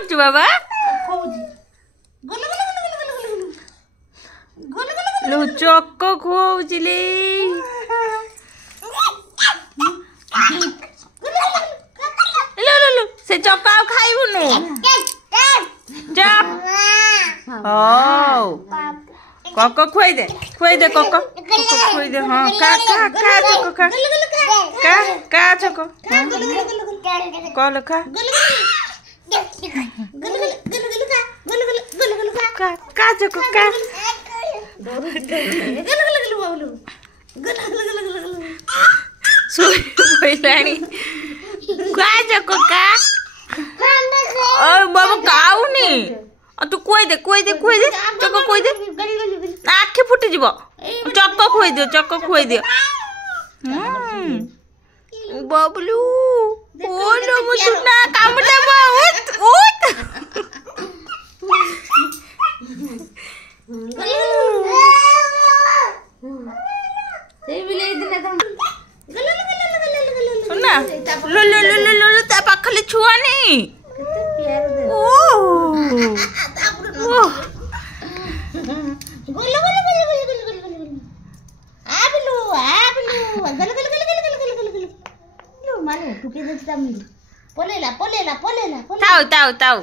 करछु बाबा लो चक्को खोजिले लो लो लो से चक्का खाइबुनु जा ओ कोको खुआई दे कोको खुआई दे हां का चक्को का चक्को कल खा का चक्को का सोई पहिलानी का चक्को का ओ बाबा काउनी तू कोई दे चक्को कोई दे आखि फुटी जीव चक्को खुआई दियो बबलू ओलो मुसुना कामटा बहुत उत सुना लो लो लो लो लो ता पाखले छुआ नहीं ताऊ